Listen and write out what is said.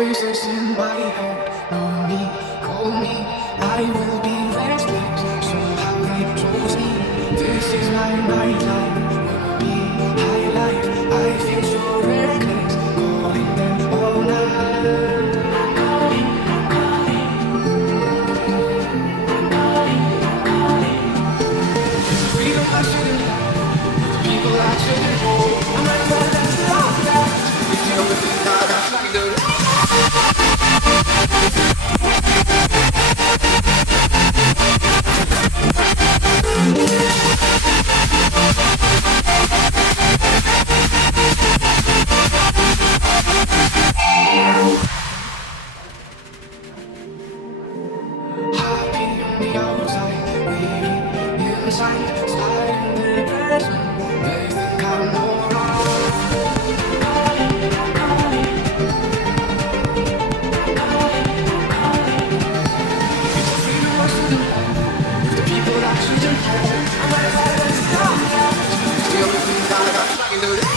voices in my head. Know me, call me, I will be restless. Somehow they chose me. This is my nightlife. Wanna be high life. I feel so reckless. Calling them all night. I'm calling, I'm calling. I'm calling, I'm calling. Freedom I shouldn't have. People I shouldn't hold. I'm not gonna let it all down. If you don't think I got like the happy on the outside, weary inside, sliding the present. They think I'm alright. Calling, I'm calling. The people that shouldn't hold. I'm not gonna stop now. Still with me, I got fucking do that.